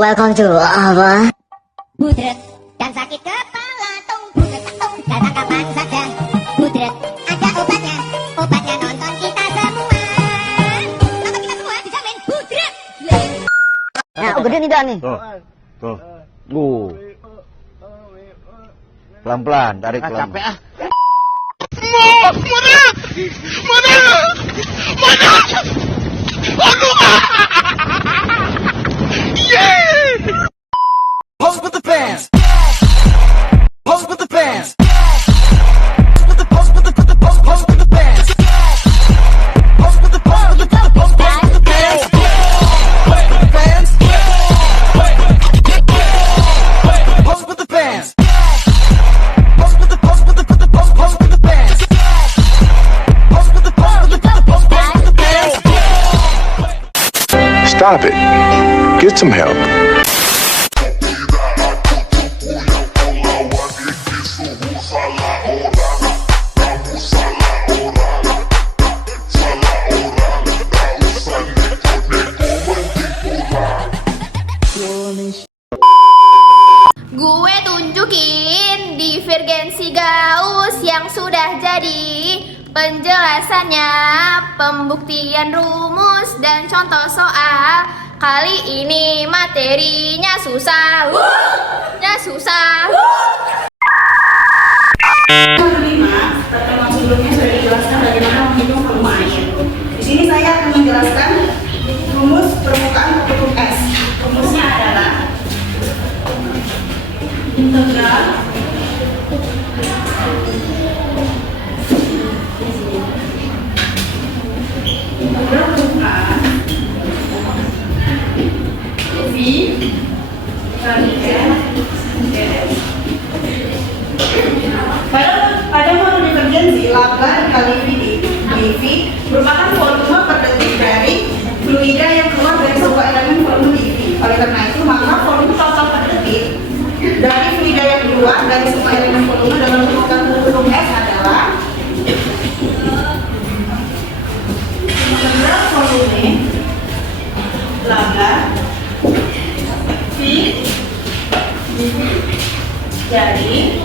Welcome to apa? Budret dan sakit kepala tung budret tung datang kapan saja. Budret ada obatnya, obatnya nonton kita semua. Nonton kita semua dijamin budret. Nah, gede nih dah nih. Tuh. Pelan-pelan, tarik pelan. Capek ah. Pose with the fans. Pose with the fans. Pose with the fans. Pose with the fans. Pose with the fans. Pose with the fans. Pose with the fans. Pose with the fans. Stop it. Get some help. Gue tunjukin divergensi Gauss yang sudah jadi penjelasannya, pembuktian rumus dan contoh soal. Kali ini materinya susah, susah. Pertemuan sebelumnya sudah dijelaskan bagaimana menghitung volume air. Di sini saya akan menjelaskan rumus permukaan tertutup S. Rumusnya adalah integral permukaan V kali R dS. Pada modul divergensi, laba dikali dV merupakan volume per detik dari fluida yang keluar dari sebuah elemen volume dV. Oleh karena itu, maka volume total per detik dari fluida yang keluar dari sebuah elemen volume dalam permukaan tertutup S adalah integral volume laba V dV. Jadi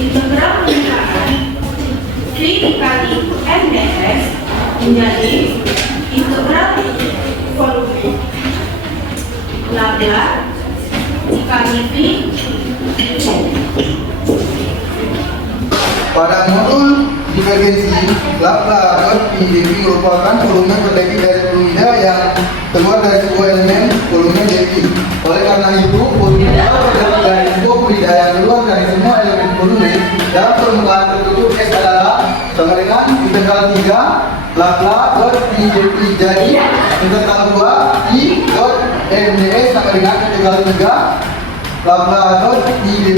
integral permukaan V dikali NDS menjadi integral volume laba dikali V. Pada modul divergensi, laba dot dV merupakan volume per detik dari fluida yang keluar dari sebuah elemen volume dV. Oleh karena itu, volume per detik dari sebuah fluida yang keluar dari semua elemen volume dalam permukaan tertutup S adalah sama dengan integral 3 laba dot dV. Jadi integral 2 I dot NDS sama dengan integral 3 laba dot dV.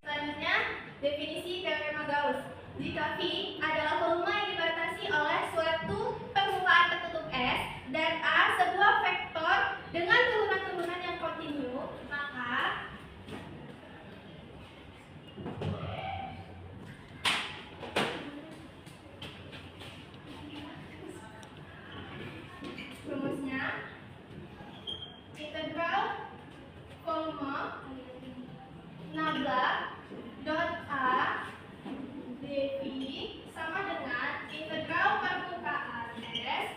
Selanjutnya, definisi teorema Gauss. Jika V adalah volume yang dibatasi oleh suatu permukaan tertutup S dan A sebuah vektor dengan turunan-turunan yang kontinu, maka rumusnya integral volume nabla dot A dV sama dengan integral permukaan S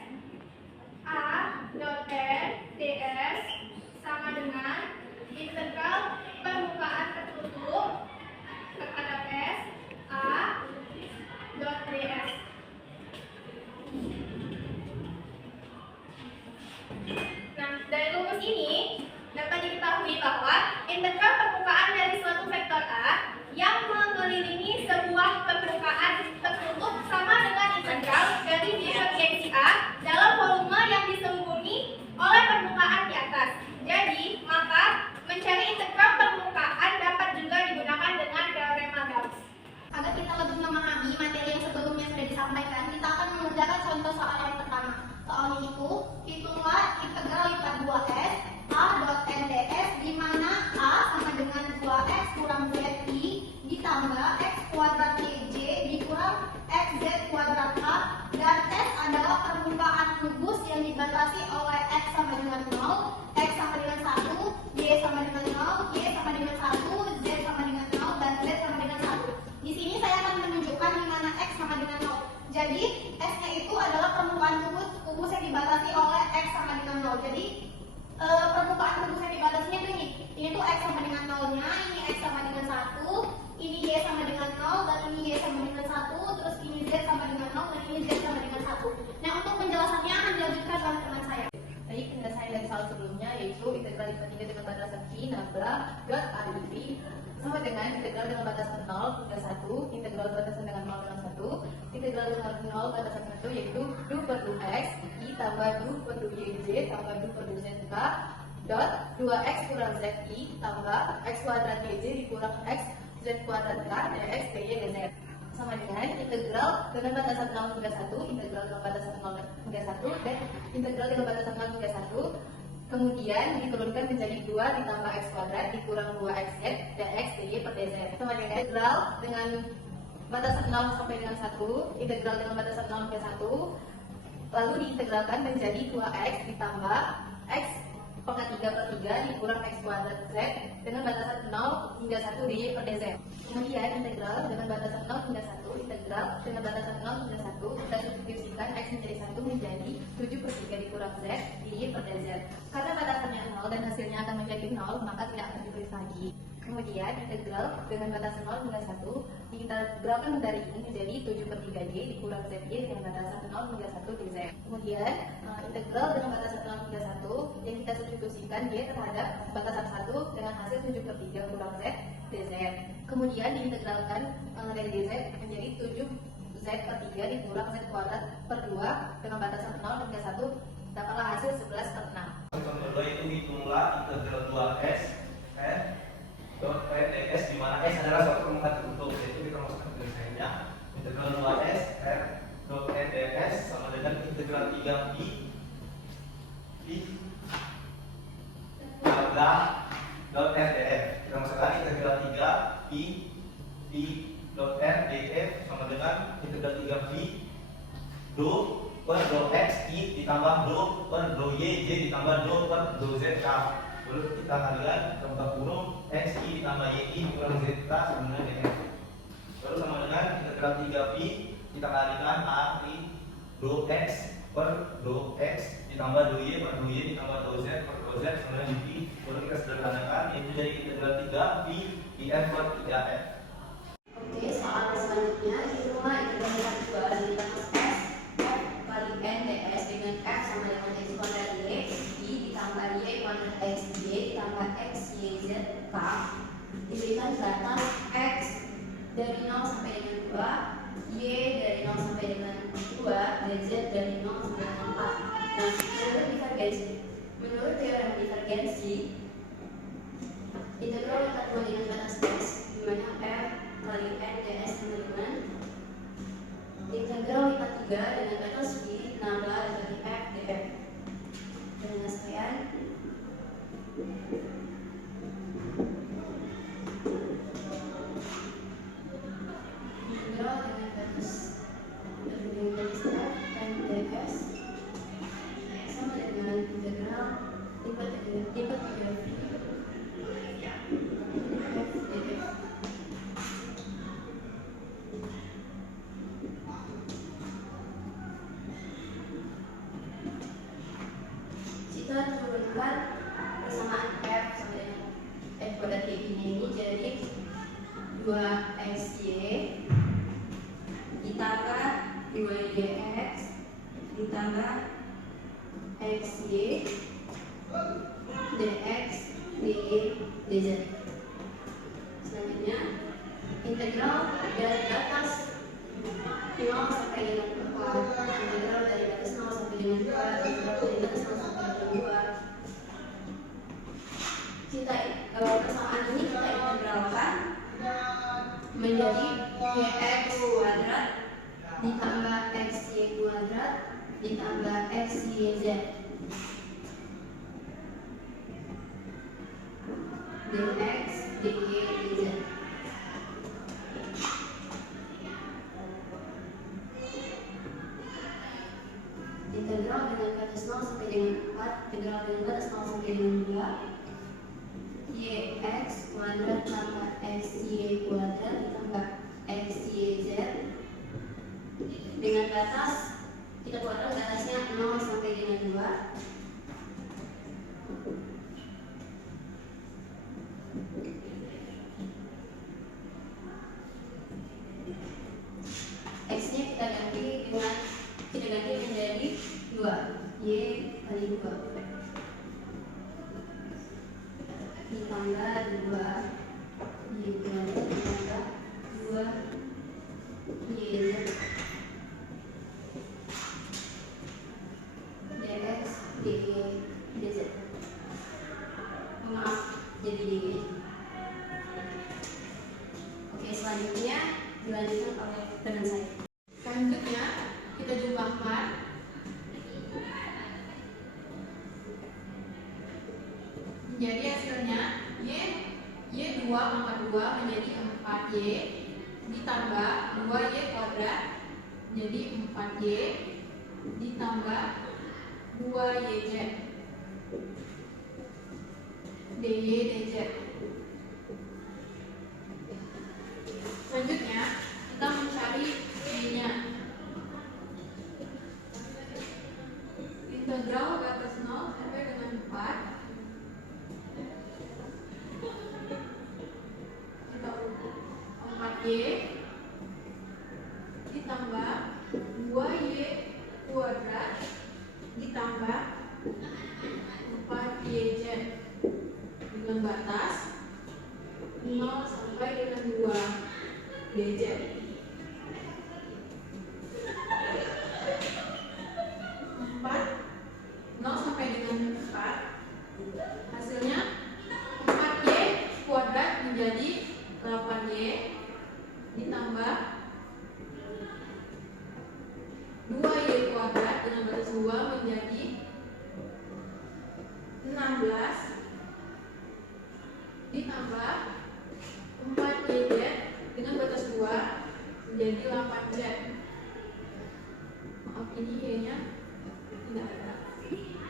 A dot R ds sama dengan integral permukaan tertutup terhadap S A dot ds. Nah, dari rumus ini dapat diketahui bahwa integral permukaan dari suatu vektor A yang mengelilingi sebuah permukaan tertutup sama dengan integral dari divergensi A dalam volume yang diselubungi oleh permukaan di atas. Jadi, maka mencari integral permukaan dapat juga digunakan dengan teorema Gauss. Agar kita lebih memahami materi yang sebelumnya sudah disampaikan, kita akan mengerjakan contoh soal yang pertama. Soalnya itu, hitunglah integral lipat 2S A dot NDS di mana A sama dengan dibandingkan dengan batasan V nambah dot kali V sama dengan integral dengan batasan 0 hingga 1, integral batasan dengan 0 dengan 1, integral dengan 0 batasan 1 yaitu du per du x I tambah du per du y z tambah du per du z k dot 2x kurang z I tambah x kuadrat y z dikurang x z kuadrat k dx dy dz sama dengan integral dengan batasan 0 hingga 1, integral dengan batasan 0 hingga 1 dan integral dengan batasan 0 hingga 1 kemudian diturunkan menjadi 2 ditambah x kuadrat dikurang 2xz dx dy per dz sama dengan integral dengan batasan 0 sampai dengan 1, integral dengan batasan 0 hingga 1 lalu diintegralkan menjadi 2x ditambah x pangkat 3 per 3 dikurang x kuadrat z dengan batasan 0 hingga 1 dy per dz. Kemudian integral dengan batasan 0 hingga 1, integral dengan batasan 0 hingga 1 kita substitusikan x menjadi 1 menjadi 7 per 3 dikurang z dy per dz. Karena batasannya 0 dan hasilnya akan menjadi 0 maka tidak akan ditulis lagi. Kemudian integral dengan batasan 0 hingga 1 diintegralkan dari ini menjadi 7 per 3 y dikurang z y dengan batasan 0 hingga 1 dz. Kemudian integral dengan batasan 0 hingga 1 yang kita substitusikan y terhadap batasan 1 dengan hasil 7 per 3 kurang z dz. Kemudian diintegralkan dari dz menjadi 7 z per 3 dikurang z kuadrat per 2 dengan batasan 0 hingga 1 dapatlah hasil 11 per 6. Contoh 2 itu hitunglah integral 2s dot ds di mana s adalah suatu permukaan tertutup, yaitu kita masukkan tulisannya integral 2s dot ds sama dengan integral 3 pi tambah dot rdf. Kita masukkan integral 3 pi dot rdf sama dengan integral 3 pi do per do x I ditambah do per do y z ditambah do per do z k. Lalu kita kalikan tambah kurung x I ditambah y I kurang z k sama dengan df. Lalu sama dengan integral 3 pi kita kalikan a i do x per do x ditambah do y per do y ditambah do z per do z sama dengan dt. Lalu kita sederhanakan itu jadi integral 3 pi df per 3f. Oke, soal selanjutnya hitunglah integral 2 dari batas s kali n ds dengan f sama dengan x kuadrat y I ditambah y kuadrat x y ditambah x y z k diberikan batas x dari 0 sampai dengan 2, y dari 0 sampai dengan 2, dan z dari 0 sampai dengan 4. Nah, menurut teorem divergensi integral yang kedua dengan batas x di mana f kali n ds sama dengan integral lipat 3 dengan batas y nambah dari f df. Dengan sekian integral dengan batas f n ds sama dengan integral lipat 3 f df. Kita turunkan persamaan f sama dengan f kuadrat y ini jadi 2xy ditambah 2yx ditambah xy dx dy dz. Selanjutnya integral dari batas 0 sampai dengan 4, integral dari batas 0 sampai dengan 2, integral dari batas 0 sampai dengan 2. Kita persamaan ini kita integralkan menjadi x kuadrat ditambah xy kuadrat ditambah xyz dx dy dz. Integral dengan batas 0 sampai dengan 4, integral dengan batas 0 sampai dengan 2, yx kuadrat tambah xy kuadrat ditambah xyz dengan batas kita buatkan batasnya 0 sampai dengan 2. X nya kita ganti menjadi 2 y kali 2. ditambah 2 YZ ditambah 2 YZ DX DY DZ. Maaf, jadi DY. Oke, selanjutnya dilanjutkan oleh teman saya. Selanjutnya kita jumlahkan. Jadi hasilnya Y2 pangkat 2 menjadi 4Y ditambah 2Y kuadrat jadi 4Y ditambah 2YZ DY DZ. Selanjutnya kita mencari Y-nya. Integral batas 0 sampai dengan 4. Kita ukur 4Y ditambah 2Y kuadrat ditambah 4YZ dengan batas 0 sampai dengan 2 DZ. 0 sampai dengan 4, hasilnya 4Y kuadrat menjadi 8Y ditambah 2Y kuadrat dengan batas 2 menjadi 16 ditambah 4YZ dengan batas 2 menjadi 8Z. Maaf, ini Y-nya tidak ada.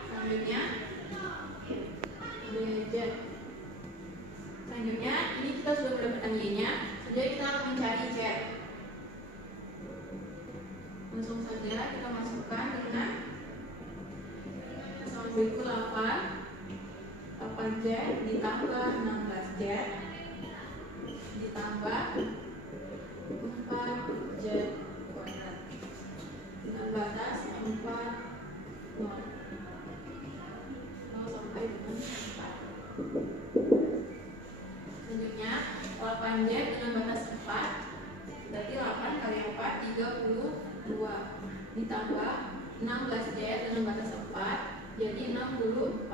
Selanjutnya DZ. Selanjutnya ini kita sudah mendapatkan Y-nya. Selanjutnya kita akan mencari Z. Langsung saja kita masukkan dengan 8Z ditambah 16Z ditambah 4Z kuadrat dengan batas 4 0 sampai dengan 4. Selanjutnya 8Z dengan batas 4 berarti 8 kali 4 32 ditambah 16Z dengan batas 4 jadi 64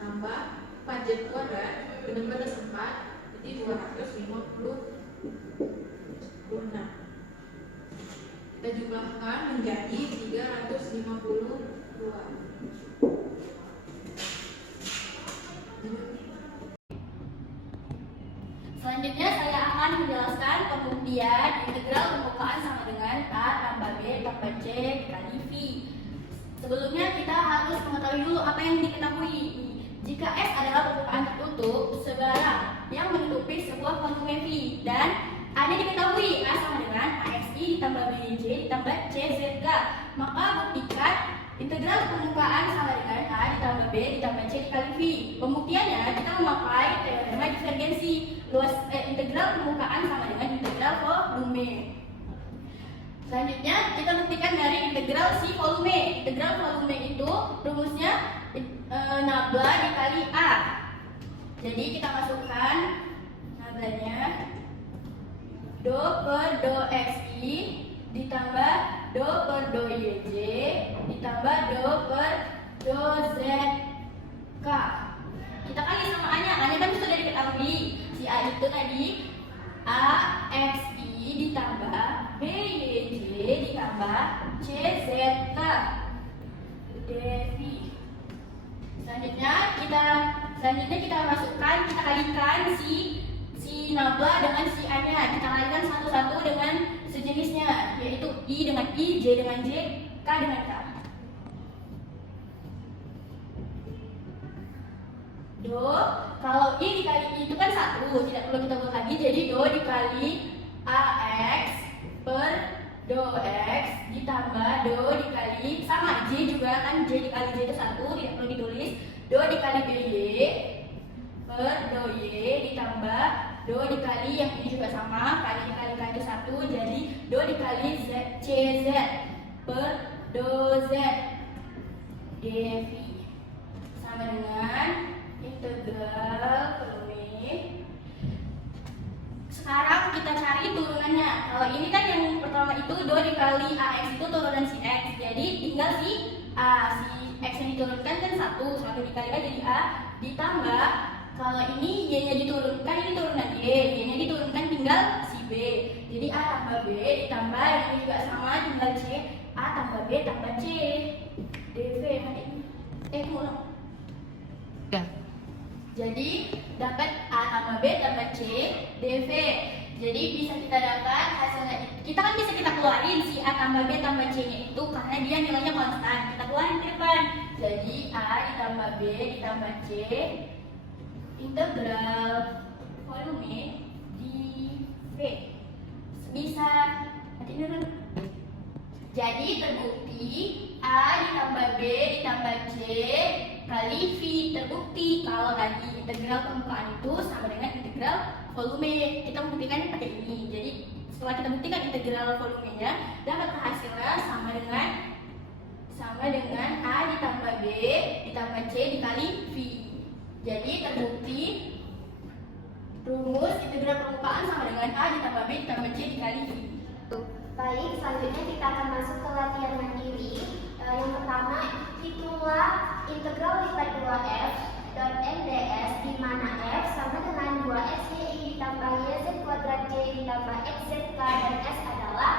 tambah 4Z kuadrat dengan batas 4 jadi 256. Kita jumlahkan menjadi 352. Selanjutnya saya akan menjelaskan pembuktian integral pembukaan sama dengan A tambah B tambah C dikali V. Sebelumnya kita harus mengetahui dulu apa yang diketahui. Jika S adalah pembukaan tertutup sebarang yang menutupi sebuah volume V dan A-nya diketahui A sama dengan AXI ditambah BJ ditambah CZK, maka buktikan integral permukaan sama dengan A ditambah B ditambah C dikali V. Pembuktiannya kita memakai teorema divergensi. Integral permukaan sama dengan integral volume. Selanjutnya kita buktikan dari integral si volume. Integral volume itu rumusnya nabla dikali A. Jadi kita masukkan nablanya do per do xi ditambah do per do yj ditambah do per do zk. Kita kali sama A-nya. A-nya kan sudah diketahui. Si A itu tadi AXI ditambah BYJ ditambah CZK DV. Selanjutnya kita masukkan, kita kalikan si nabla dengan si A-nya. Kita kalikan satu-satu dengan sejenisnya, yaitu I dengan I, J dengan J, K dengan K. Do, kalau I dikali I itu kan 1, tidak perlu kita buat lagi. Jadi do dikali AX per do X ditambah do dikali sama J juga kan, J dikali J itu 1, tidak perlu ditulis. Do dikali BY per do Y ditambah do dikali yang ini juga sama, kali dikalikan itu 1, jadi do dikali CZ per do Z dV sama dengan integral volume. Sekarang kita cari turunannya. Kalau ini kan yang pertama itu 2 dikali AX itu turunan si X. Jadi tinggal si A, si X yang diturunkan kan 1 dikali A jadi A, ditambah kalau ini Y-nya diturunkan, ini turunan Y-nya diturunkan tinggal si B. Jadi A tambah B ditambah ini juga sama tinggal C, A tambah B tambah C. DV kurang. Jadi dapat A tambah B tambah C DV. Jadi bisa kita dapat hasilnya. Kita kan bisa kita keluarin si A tambah B tambah C nya itu karena dia nilainya konstan. Kita keluarin ke depan. Jadi A ditambah B ditambah C integral volume di V. Bisa nanti dulu. Jadi terbukti A ditambah B ditambah C kali V. Terbukti kalau tadi integral permukaan itu sama dengan integral volume. Kita membuktikan pakai ini. Jadi setelah kita buktikan integral volumenya, dapat hasilnya sama dengan A ditambah B ditambah C dikali V. Jadi terbukti rumus integral permukaan sama dengan A ditambah B ditambah C dikali V. Baik, selanjutnya kita akan masuk ke latihan mandiri. Yang pertama, hitunglah integral lipat 2f dot nds di mana f sama dengan 2xy ditambah yz kuadrat j ditambah xzk dan s adalah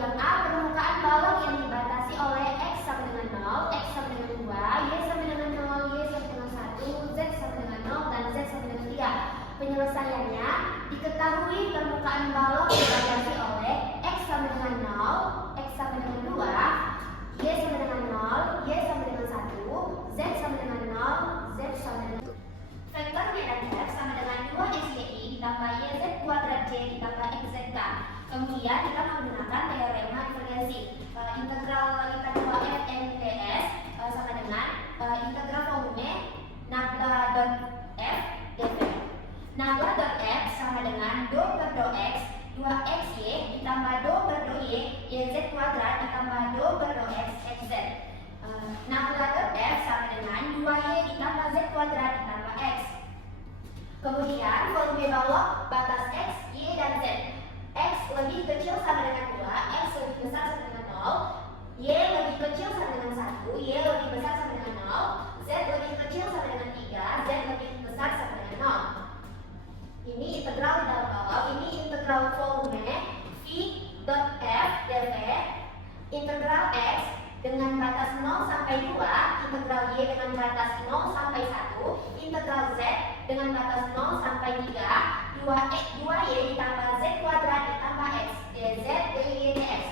yang A permukaan balok yang dibatasi oleh x sama dengan 0, x sama dengan 2, y sama dengan 0, y sama dengan 1, z sama dengan 0, dan z sama dengan 3. Penyelesaiannya, diketahui permukaan balok dibatasi oleh x sama dengan 0, x sama dengan 2, y sama dengan 0, y sama dengan 1, z sama dengan 0, z sama dengan 1. Vektor y dan f sama dengan 2xy ditambah yz kuadrat j ditambah xzk. Kemudian kita menggunakan teorema divergensi. Integral lipat 2f nds sama dengan integral volume nabla dot f dv. Nabla dot f sama dengan do per do x 2xy ditambah do per do y yz kuadrat ditambah do per do x xz. Nabla dot f sama dengan 2y ditambah z kuadrat ditambah x. Kemudian volume balok batas x, y, dan z. X lebih kecil sama dengan 2, x lebih besar sama dengan 0, y lebih kecil sama dengan 1, y lebih besar sama dengan 0, z lebih kecil sama dengan 3, z lebih besar sama dengan 0. Ini integral di dalam balok, ini integral volume v dot f dv, integral x dengan batas 0 sampai 2, integral y dengan batas 0 sampai 1, integral z dengan batas 0 sampai 3, 2y ditambah z kuadrat ditambah x, dz, dy, dx.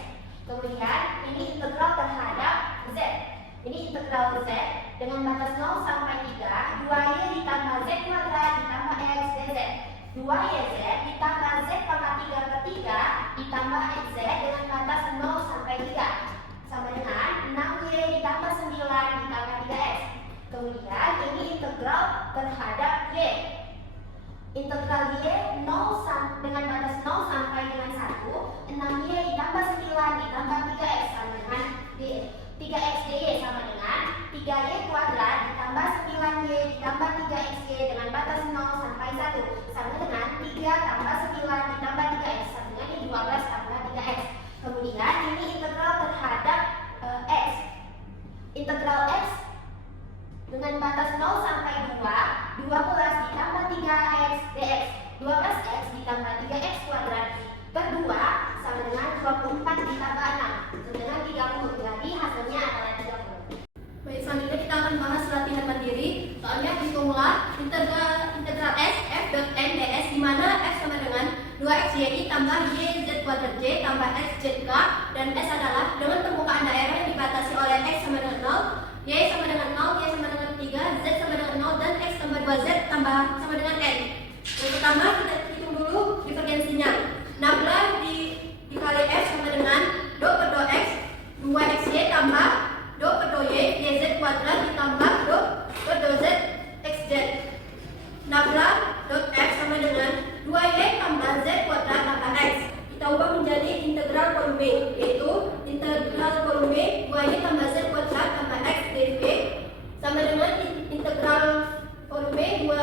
Kemudian ini integral terhadap z. Ini integral z dengan batas 0 sampai 3, 2y ditambah z kuadrat ditambah x, dz. 2yz ditambah z pangkat 3 per 3 ditambah xz dengan batas 0 sampai 3 sama dengan 6y ditambah 9 ditambah 3x. Kemudian ini integral terhadap y. Integral y 0 dengan batas 0 sampai dengan 1, 6y ditambah 9 ditambah 3x sama dengan 3x dy sama dengan 3y kuadrat ditambah 9y ditambah 3xy dengan batas 0 sampai 1 sama dengan 3 tambah 9 ditambah 3x sama dengan 12 tambah 3x. Kemudian ini integral terhadap x. Integral x dengan batas 0 sampai 2, 12 ditambah 3x dx. 12x ditambah 3x kuadrat per 2 sama dengan 24 ditambah 6 sama dengan 30. Jadi hasilnya adalah 30. Baik, selanjutnya kita akan bahas latihan mandiri. Soalnya hitunglah integral s f dot n ds di mana f sama dengan 2xy tambah yz kuadrat j tambah xzk dan s adalah dengan permukaan daerah yang dibatasi oleh x sama dengan 0, y sama dengan 0, y sama dengan 3, z sama dengan 0, dan x tambah 2z tambah sama dengan n. Yang pertama kita hitung dulu divergensinya. Nabla dikali f sama dengan do per do x 2xy tambah do per do y yz kuadrat ditambah do per do z xz. Nabla dot f sama dengan 2y tambah z kuadrat tambah x. Kita ubah menjadi integral volume, yaitu integral volume 2y tambah z kuadrat tambah x dv sama dengan integral volume 2y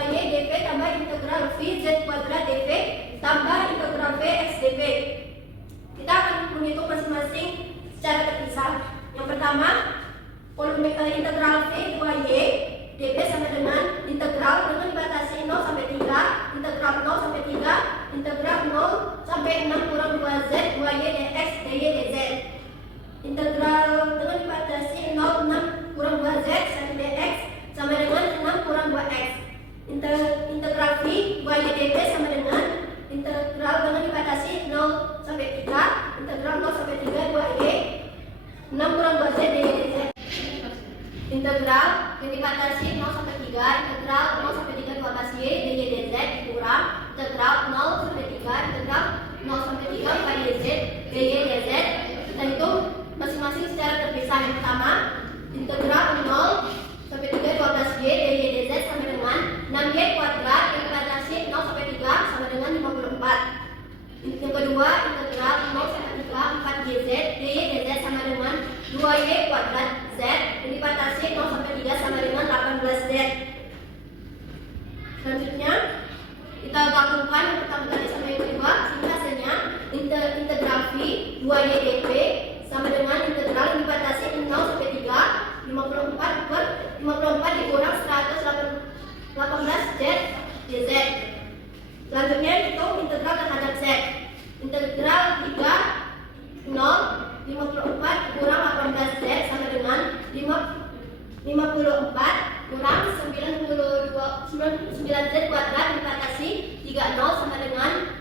integral yang dibatasi 0 sampai 3, integral 0 sampai 3 12y dy dz dikurang integral 0 sampai 3, integral 0 sampai 3 4yz dy dz. Kita hitung masing-masing secara terpisah. Yang pertama, integral 0 sampai 3 12y dy dz sama dengan 6y kuadrat yang dibatasi 0 sampai 3 sama dengan 54. Yang kedua, integral 0 sampai 3 4yz dy dz sama dengan 2y kuadrat z yang dibatasi 0 sampai 3 sama dengan 18z. Selanjutnya kita gabungkan yang pertama kali sama yang kedua sehingga hasilnya integral v 2y dp sama dengan integral yang dibatasi 0 sampai 3 54 per 54 dikurang 118z dz. Selanjutnya hitung integral terhadap z. Integral 3 0 54 kurang 18z sama dengan 54 kurang 9z kuadrat dibatasi 30 sama dengan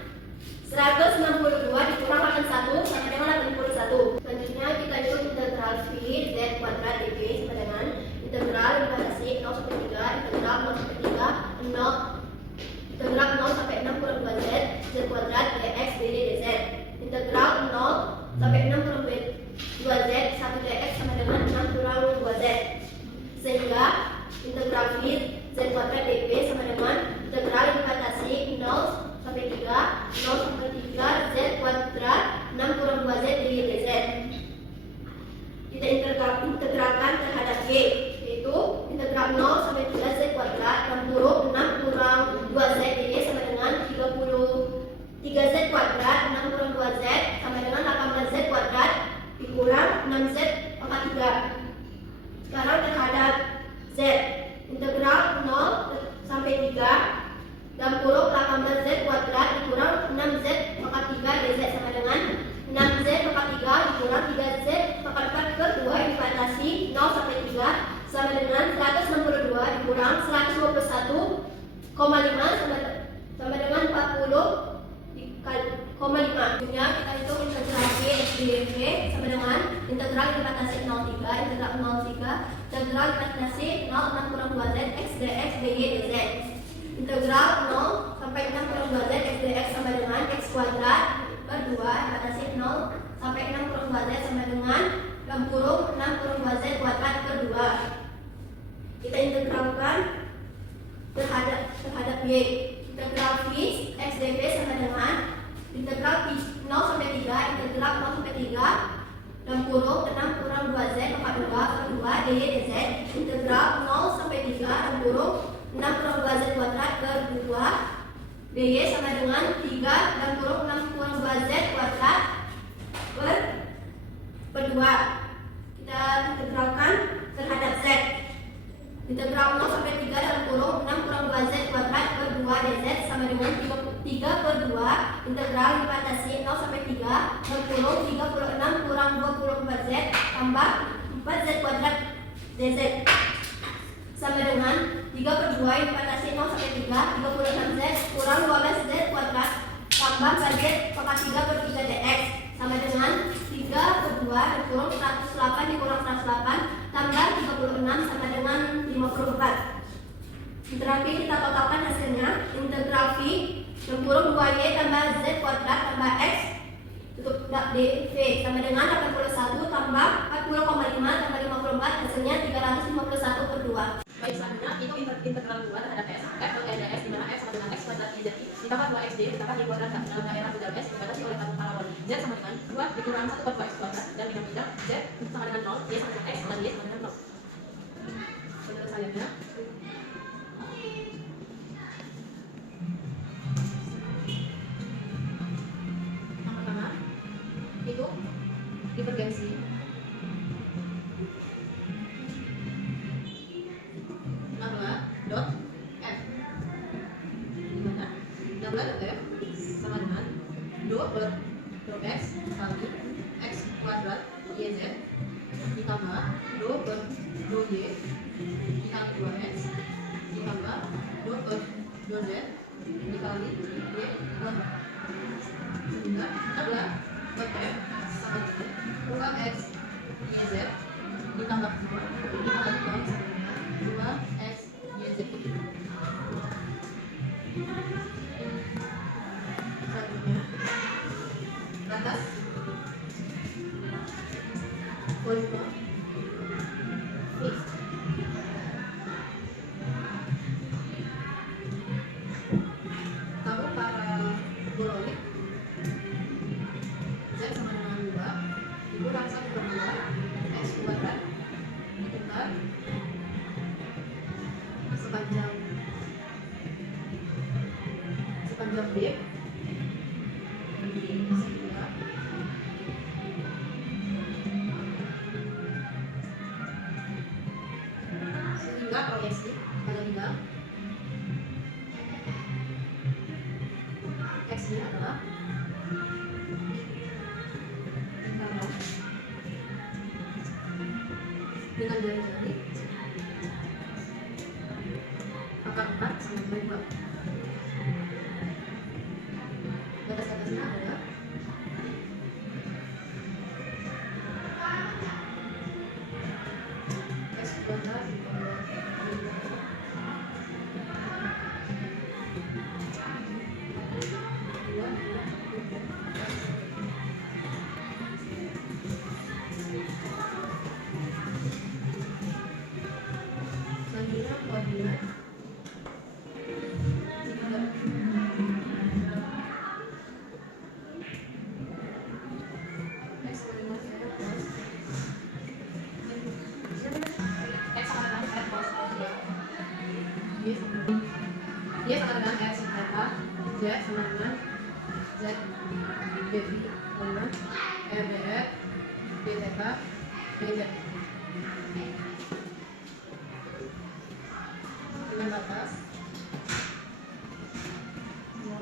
162 dikurang 81 sama dengan 81. Selanjutnya kita hitung integral v z kuadrat dv sama dengan integral dibatasi 0 sampai 3, integral 0 sampai 3 integral 0 sampai 6 kurang 2z z kuadrat dx dy dz. Integral 0 sampai 6 kurang 2z 1 dx sama dengan 6 kurang 2z. Sehingga integral v z kuadrat dv sama dengan integral yang dibatasi 0 sampai 3 z kuadrat 6 kurang 2z dy dz. Kita integralkan terhadap y, yaitu integral 0 sampai 3 z kuadrat 60 6 kurang 2z dy sama dengan 3z kuadrat 6 kurang 2z sama dengan 18z kuadrat dikurang 6z pangkat 3. Sekarang terhadap z, integral 0 sampai 3 dalam kurung 18z kuadrat dikurang 6z pangkat 3 dz sama dengan 6z pangkat 3 dikurang 3z pangkat 4 per 2 yang dibatasi 0 sampai 3 sama dengan 162 dikurang 151,5 sama dengan 40,5. Selanjutnya kita hitung integral v x dv sama dengan integral yang dibatasi 0,3, integral 0,3, integral dibatasi 0 6 kurang 2z x dx dy dz. Integral 0 sampai 6 kurang 2z x dx sama dengan x kuadrat per 2 dibatasi 0 sampai 6 kurang 2z sama dengan dalam kurung 6 kurang 2z kuadrat per 2. Kita integralkan terhadap y. Integral v x dv sama dengan integral 0 sampai 3 integral 0 sampai 3 dalam kurung 6 kurang 2z pangkat 2 per 2 dy dz. Integral 0 sampai 3 dalam kurung 6 kurang 2z kuadrat per 2 dy sama dengan 3 dalam kurung 6 kurang 2z kuadrat per 2. Kita integralkan terhadap z. Integral 0 sampai 3 dalam kurung 6 kurang 2z kuadrat per 2 dz sama dengan 3 per 2 integral dibatasi 0 sampai 3 dalam kurung 36 kurang 24z tambah 4z kuadrat dz sama dengan 3 per 2 yang dibatasi 0 sampai 3 36z kurang 12z kuadrat tambah 4z pangkat 3 per 3 dx sama dengan 3 per 2 dikurung 108 dikurang 108 tambah 36 sama dengan 54. Terakhir kita totalkan hasilnya. Integral v dalam kurung 2y tambah z kuadrat tambah x tutup dv sama dengan 81 tambah 40,5 tambah 54 hasilnya 351 per 2. Baik, selanjutnya itu integral 2 terhadap s. F bagi dx di mana f sama dengan x kuadrat y ditambah 2xd ditambah y kuadrat dalam daerah bujal s dibatasi oleh parabol z sama dengan 2 dikurang 1 per 2x kuadrat dan dinamis z sama dengan 0 y sama dengan x dan y sama dengan 0. Penyelesaiannya yang pertama itu divergensi dot f di mana dot f sama dengan 2 per dot x kali x kuadrat yz ditambah 2 per 2y dikali 2x ditambah 2 per 2z dikali y kuadrat sehingga adalah dot f sama dengan 2x yz ditambah 2 ditambah 2 sepanjang bib sehingga proyeksi pada bidang X-nya adalah lingkaran dengan jari-jari akar 4 sampai 2. Batas atasnya adalah X kuadrat selanjutnya koordinat Y sama dengan R sin theta, Z sama dengan Z dV sama R dr D theta dz dengan batas 0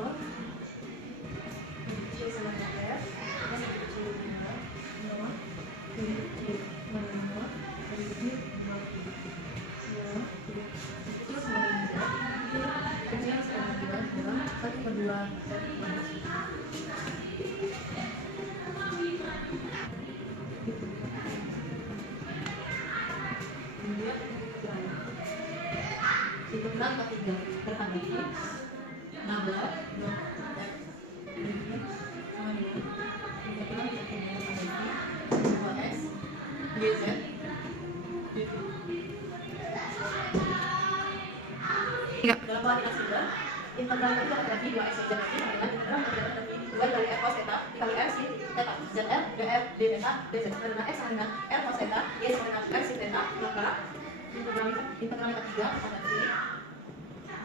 Y sama dengan R satu kedua dikenal ketiga terhadap naba X YZ dalam kualitas kedua integral itu adalah 2x y z nanti dengan integral dari 2 kali r cos theta dikali r sin theta zr dr d theta dz sama dengan x sama dengan r cos theta y sama dengan r sin theta, maka integral ketiga pada sini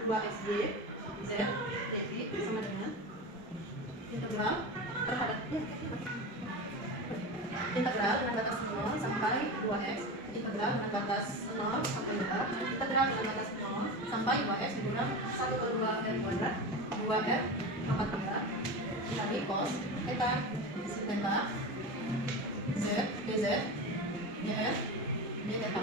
2xy z dv sama dengan integral terhadap integral dengan batas 0 sampai 2x integral dengan batas 0 sampai 2 integral dengan batas 0 sampai 2x digunakan 1 per 2 r kuadrat 2r pangkat 3 dikali cos theta sin theta z dz dr d theta.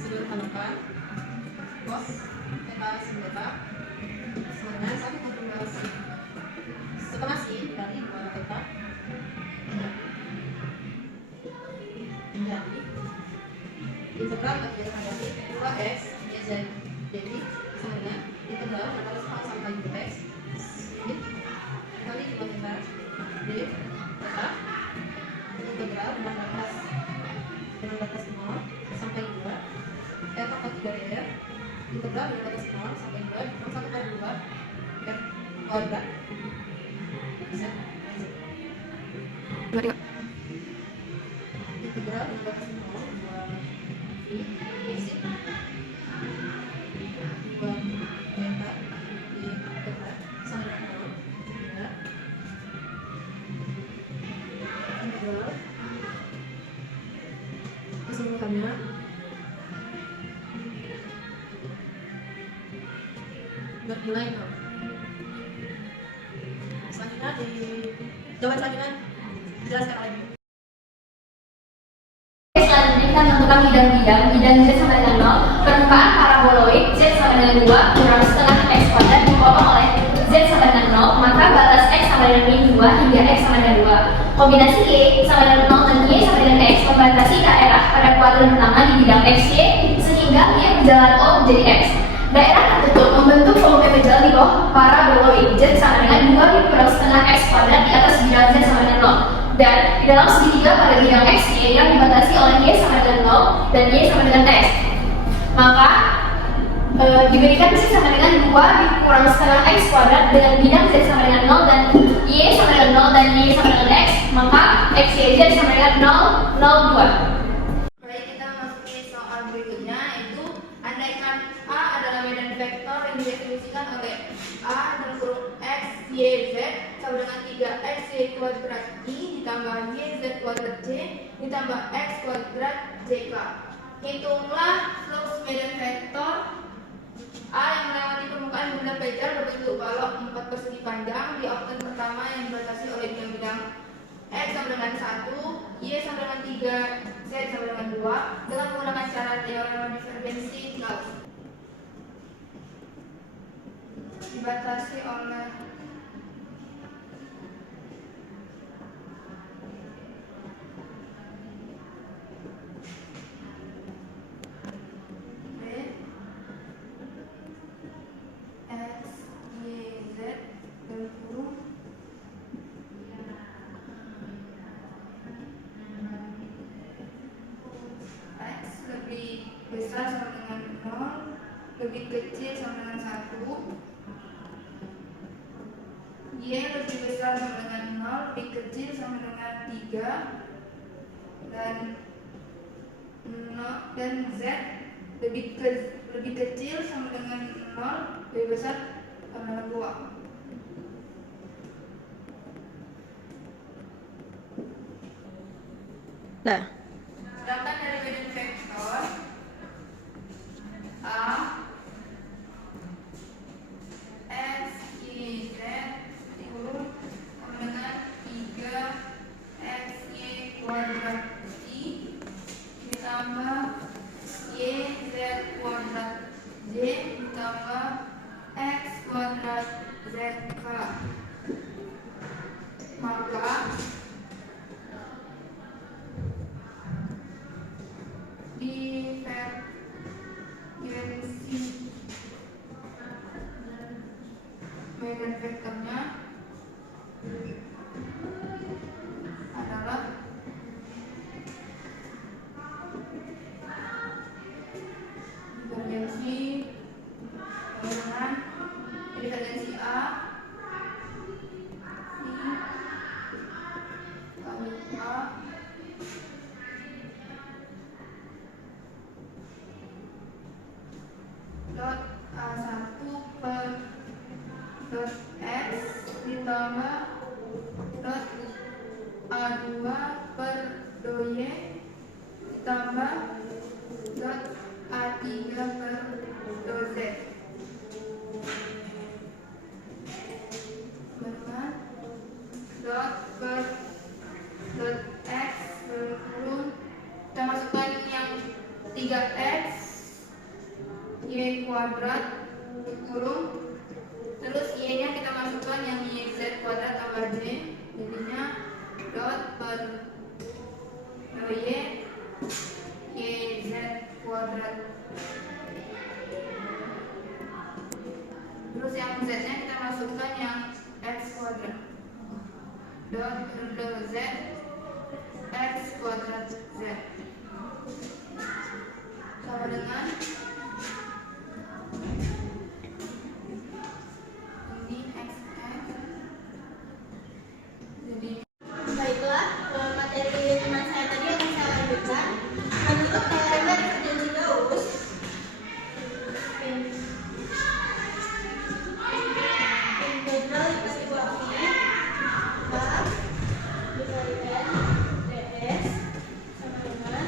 Sederhanakan cos theta sin theta sama dengan 1 per 2 setengah sin dikali 2 theta menjadi integral ketiga terhadap 2x YZ dv sama dengan integral dari 0 sampai 2x kali 2 theta d theta integral dengan batas 0 sampai 2 r pangkat 3 dr integral dengan batas 0 sampai 2 1 per 2 r kuadrat z integral dengan batas 0 keseluruhannya bernilai 0. Selanjutnya di jawaban selanjutnya jelaskan lagi. Selanjutnya kita menentukan bidang Z sama dengan 0. Permukaan paraboloid Z sama dengan 2 kurang setengah x kuadrat dipotong oleh Z sama dengan 0, maka batas x sama dengan min 2 hingga x sama dengan 2. Kombinasi Y sama dengan 0 dan Y sama dengan x membatasi daerah pada kuadran pertama di bidang XY sehingga Y berjalan O menjadi X. Daerah tertutup membentuk volume berjalan di bawah paraboloid Z sama dengan 2 kurang setengah x kuadrat di atas bidang Z sama dengan 0. Dan di dalam segitiga pada bidang XY yang dibatasi oleh Y sama dengan 0 dan Y sama dengan X, maka diberikan Z sama dengan 2 dikurang setengah x kuadrat dengan bidang Z sama dengan 0 dan Y sama dengan 0 dan Y sama dengan X, maka XYZ sama dengan 0, 0, 2. Baik, kita memasuki soal ditambah X kuadrat JK. Hitunglah flux medan vektor A yang melewati permukaan benda pejal berbentuk balok 4 persegi panjang di oktan pertama yang dibatasi oleh bidang-bidang X sama dengan 1, Y sama dengan 3, Z sama dengan 2 dengan menggunakan cara teorema divergensi Gauss. Dibatasi oleh besar sama dengan 0, lebih kecil sama dengan 1, Y lebih besar sama dengan 0, lebih kecil sama dengan 3, dan Z lebih kecil sama dengan 0, lebih besar sama dengan 2. Nah, sedangkan dari medan vektor A X Y Z dikurung sama dengan 3 X Y kuadrat I ditambah Y Z kuadrat Z ditambah X kuadrat ZK. Maka divergensi medan vektornya adalah divergensi A kali A dot A1 per dot X ditambah dot A2 per dot Y ditambah dot A3 per dot Z dengan dot per dot X berkurung. Kita masukkan yang 3X Y kuadrat kurung, terus Y nya kita masukkan yang YZ kuadrat tambah Z, jadinya dot per Y YZ kuadrat, terus yang Z nya kita masukkan yang X kuadrat, dot per Z X kuadrat Z sama dengan Baiklah, materi teman saya tadi akan saya lanjutkan. Menurut teorema divergensi Gauss, integral dikali 2 pi bar dikali n ds sama dengan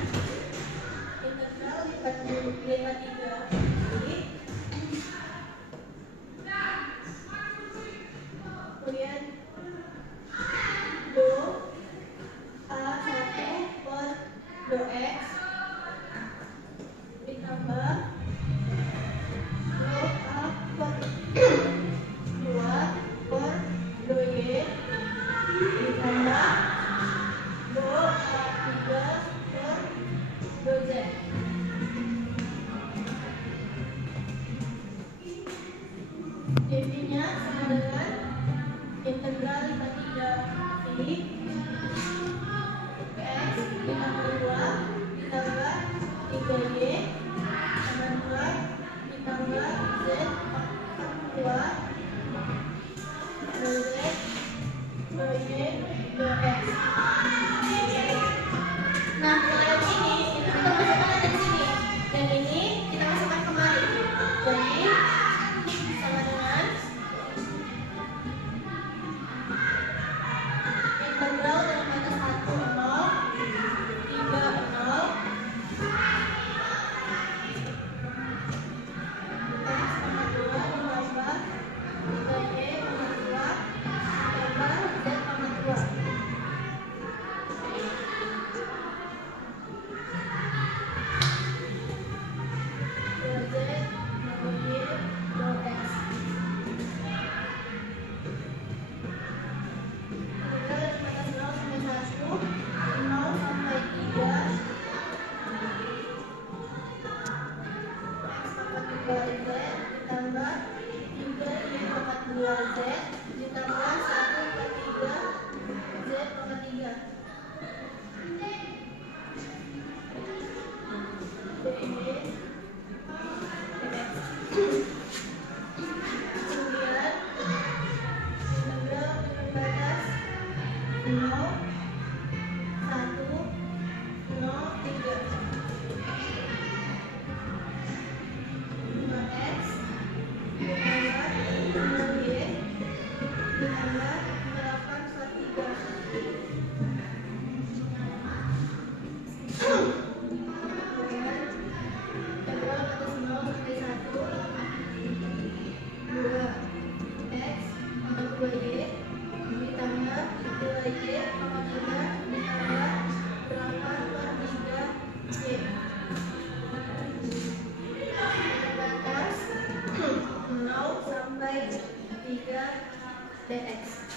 dx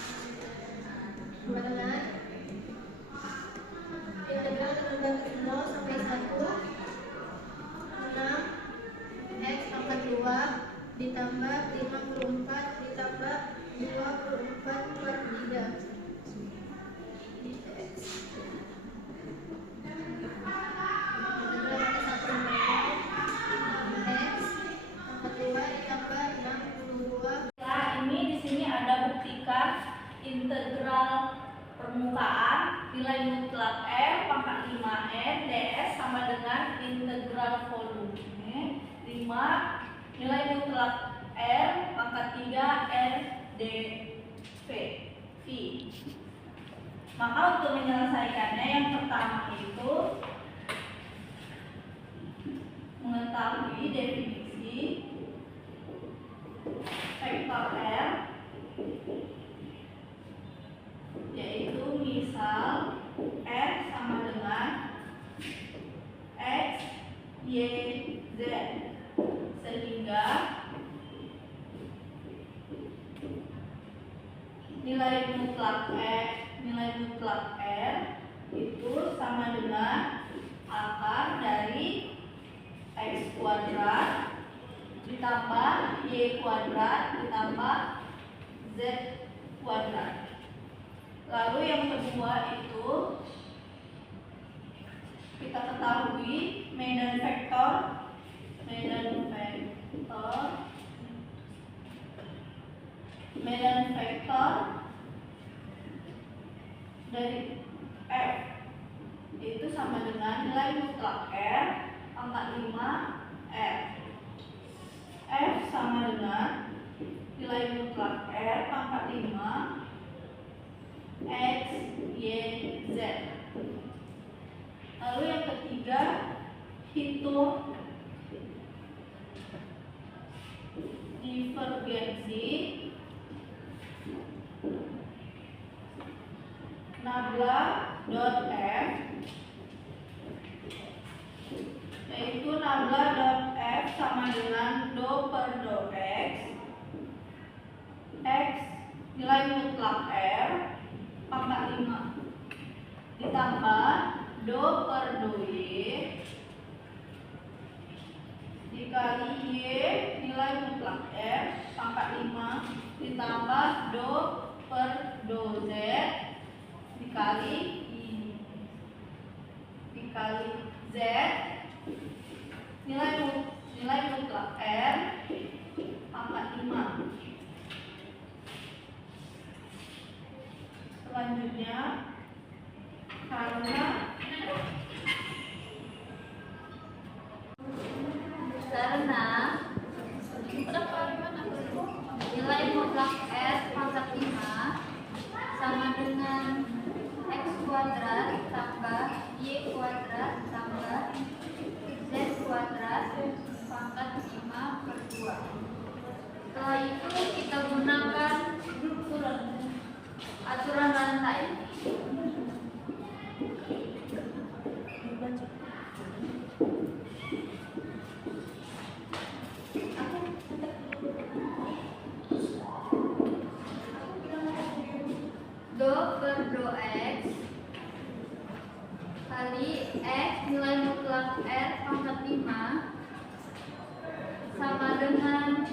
sama dengan integral dari 0 sampai 1 6 x pangkat 2 ditambah 54 ditambah 24 per 3 dx. Ini di sini ada buktikan integral permukaan nilai mutlak R pangkat 5N ds sama dengan integral volume 5 nilai mutlak R pangkat 3 R dv v. Maka untuk menyelesaikannya yang pertama itu mengetahui definisi vektor R, yaitu misal R sama dengan X, Y, Z, sehingga nilai mutlak R itu sama dengan akar dari X kuadrat ditambah Y kuadrat ditambah Z kuadrat. Lalu yang kedua itu kita ketahui medan vektor dari F itu sama dengan nilai mutlak R pangkat 5 R. F sama dengan nilai mutlak R pangkat 5 X, Y, Z. Lalu yang ketiga, hitung divergensi nabla.f, yaitu nabla.f sama dengan do per do X nilai mutlak R pangkat 5 ditambah do per do Y dikali Y nilai mutlak R pangkat 5 ditambah do per do Z dikali Z nilai mutlak R pangkat 5. Selanjutnya karena nilai mutlak S pangkat 5 sama dengan X kuadrat tambah Y kuadrat tambah Z kuadrat pangkat 5 per 2. Setelah itu kita gunakan aturan rantai. Do per do X kali X nilai mutlak R pangkat 5 sama dengan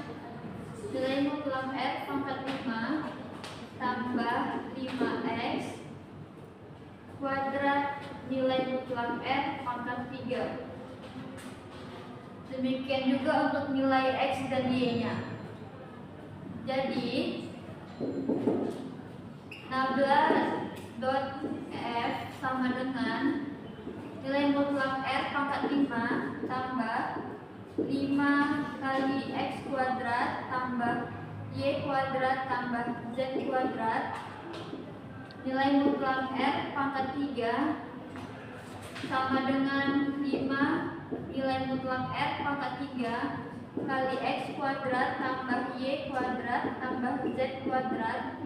nilai mutlak R pangkat 5 tambah 5X kuadrat nilai mutlak R pangkat 3. Demikian juga untuk nilai X dan Y nya. Jadi nabla.f sama dengan nilai mutlak R pangkat 5 tambah 5 kali X kuadrat tambah Y kuadrat tambah Z kuadrat nilai mutlak R pangkat 3 sama dengan 5 nilai mutlak R pangkat 3 kali X kuadrat tambah Y kuadrat tambah Z kuadrat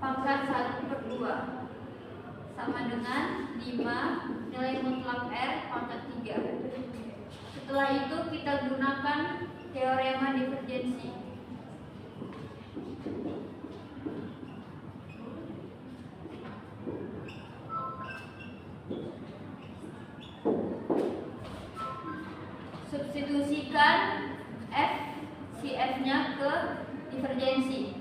pangkat 1 per 2 sama dengan 5 nilai mutlak R pangkat 3. Setelah itu kita gunakan teorema divergensi. Substitusikan F si F-nya ke divergensi.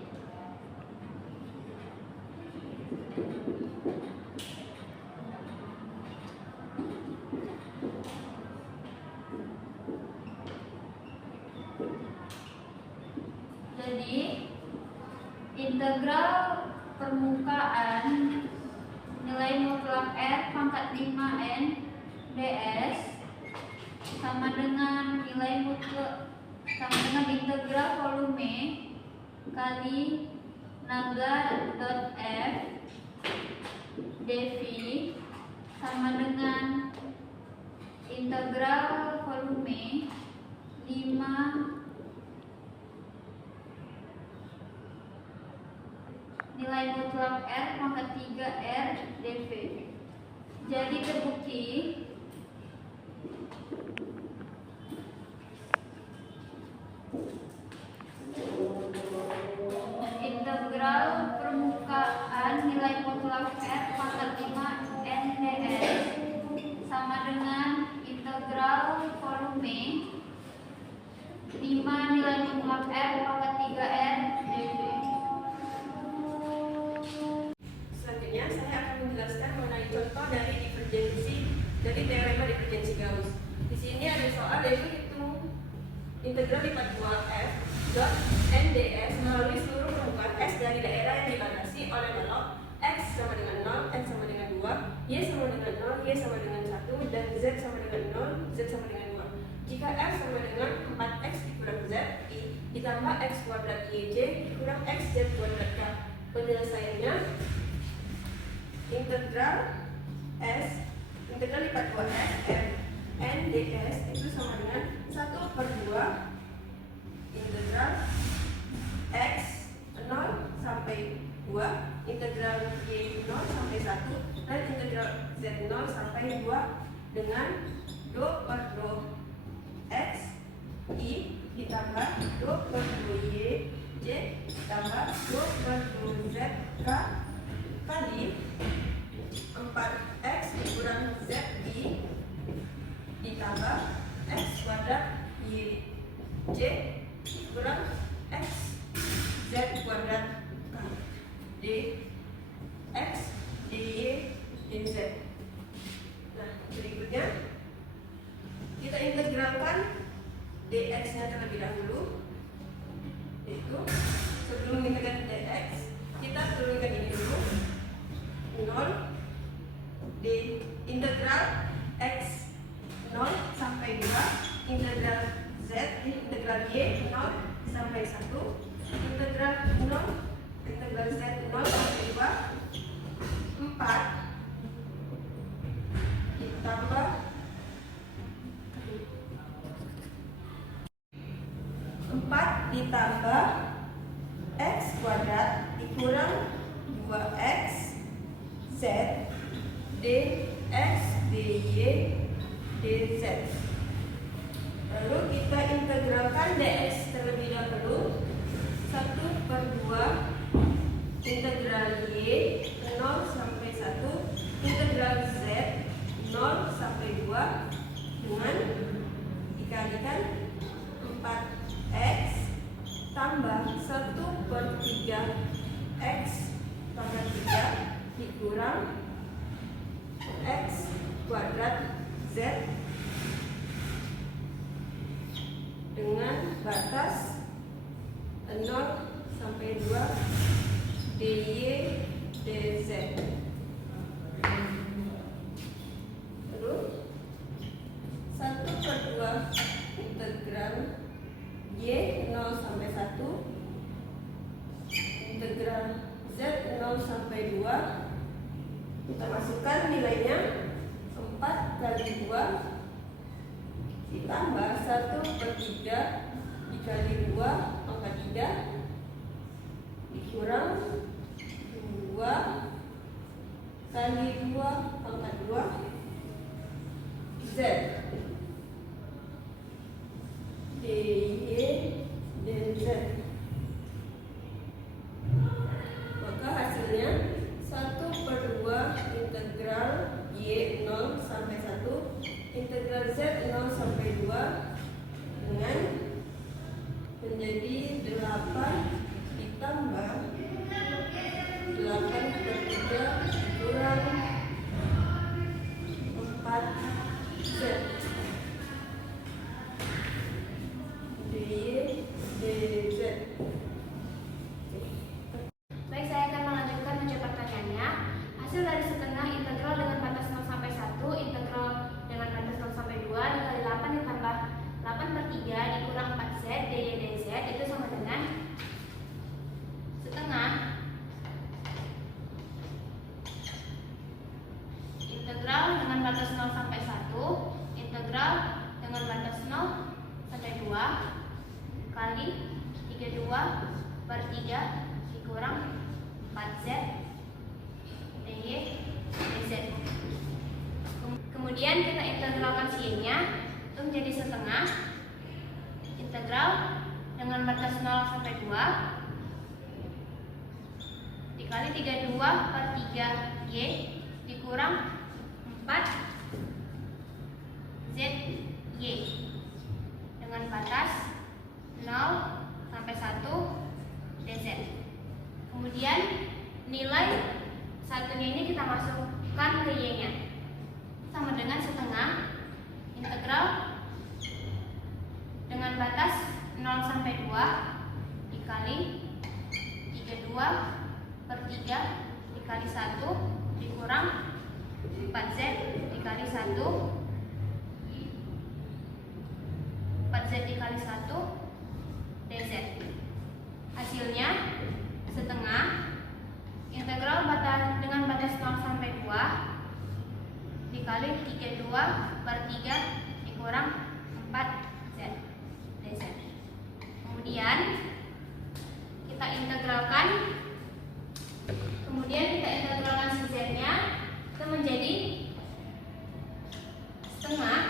Jadi integral permukaan nilai mutlak R pangkat 5N ds sama dengan nilai mutlak sama dengan integral volume kali naga dot F dv sama dengan integral volume 5 nilai mutlak R pangkat 3 R dv. Jadi terbukti integral permukaan nilai mutlak R pangkat 5 N ds sama dengan integral volume 5 nilai mutlak R pangkat 3 R dv. Selanjutnya saya akan menjelaskan mengenai contoh dari divergensi dari teorema divergensi Gauss. Di sini ada soal yaitu hitung integral lipat 2f dot n ds melalui seluruh permukaan S dari daerah yang dibatasi oleh belok x sama dengan 0, x sama dengan 2, y sama dengan 0, y sama dengan 1, dan z sama dengan 0, z sama dengan 2. Jika f sama dengan 4x dikurang z i ditambah x kuadrat yj dikurang x z kuadrat k. Penyelesaiannya integral lipat 2s n ds itu sama dengan 1/2 integral x 0 sampai 2 integral y 0 sampai 1 dan integral z 0 sampai 2 dengan 2/2 x i ditambah 2/2 y j ditambah 2/2 z k kali 4x dikurang z i ditambah x kuadrat y j kurang x z kuadrat k d x dy dz. Nah, berikutnya kita integralkan dx nya terlebih dahulu, yaitu sebelum integrasi dx kita turunkan ini dulu 0 di integral x 0 sampai 2 integral z integral y 0 sampai 1 integral 0 integral z 0 sampai 2 4 ditambah 4 ditambah x kuadrat dikurang 2x z dx dy dz. Lalu kita integralkan dx terlebih dahulu 1/2 integral y 0 sampai 1 integral z 0 sampai 2 dengan dikalikan 4x tambah 1/3 x pangkat 3 dikurang x kuadrat z dengan batas 0 sampai 2 dy dz. Lalu 1/2 integral y 0 sampai 1 integral z 0 sampai 2 kita masukkan nilainya 4 kali 2 ditambah 1/3 dikali 2 pangkat 3 dikurang 2 kali 2 pangkat 2 z dy dz. Maka hasilnya 1/2 integral y 0 sampai 1 integral z 0 sampai 2 itu menjadi setengah. Integral dengan batas 0 sampai 2 dikali 32/3 Y dikurang 4 ZY dengan batas 0 sampai 1 DZ. Kemudian nilai satunya ini kita masukkan ke Y-nya, sama dengan setengah integral dengan batas 0 sampai 2 dikali 32/3 dikali 1 dikurang 4Z dikali 1 4Z dikali 1 DZ. Hasilnya setengah integral dengan batas 0 sampai 2 dikali 32/3 dikurang 4Z DZ. Kemudian kita integralkan si Z-nya, itu menjadi setengah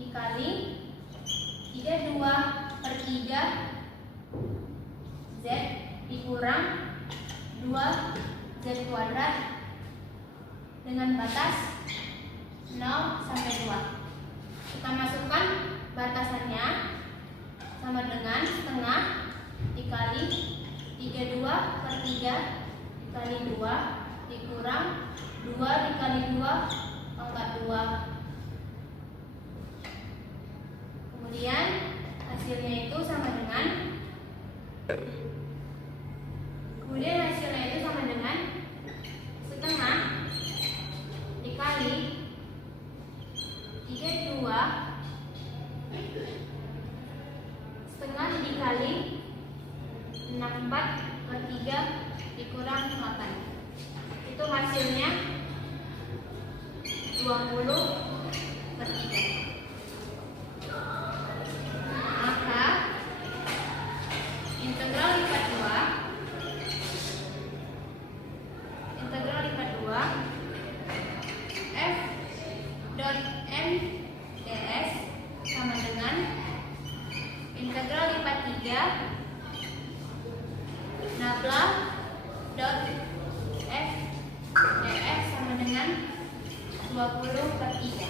dikali 32/3 Z dikurang 2Z kuadrat dengan batas 0 sampai 2. Kita masukkan batasannya, sama dengan setengah dikali 32/3 dikali 2 dikurang 2 dikali 2 pangkat 2. Kemudian hasilnya itu sama dengan setengah dikali 32 setengah dikali 64/3 dikurang 8. Itu hasilnya 20/3. Maka integral lipat 2 F dot M ds sama dengan integral lipat 3 nabla dot F ds sama dengan 20/3.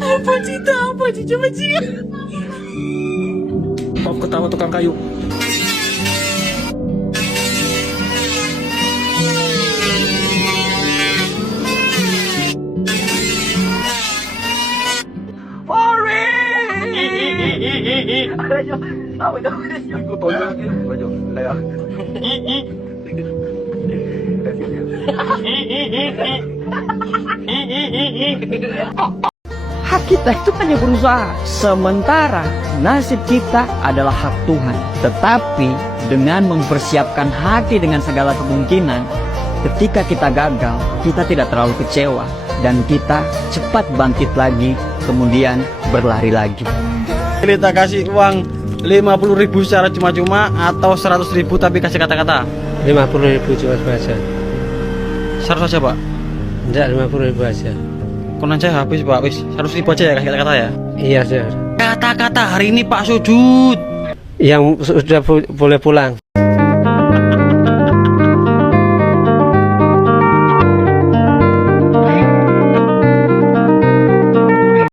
Apa sih coba sih? Maaf ketawa tukang kayu. Hak kita itu hanya berusaha, sementara nasib kita adalah hak Tuhan. Tetapi dengan mempersiapkan hati dengan segala kemungkinan, ketika kita gagal, kita tidak terlalu kecewa dan kita cepat bangkit lagi, kemudian berlari lagi. Kita kasih uang 50.000 secara cuma-cuma atau 100.000 tapi kasih kata-kata. 50.000 cuma saja. 100 aja Pak? Enggak, 50.000 aja. Konon saya habis Pak, wis 100.000 aja ya kasih kata-kata ya? Iya sir. Kata-kata hari ini Pak Sujud yang sudah boleh pulang.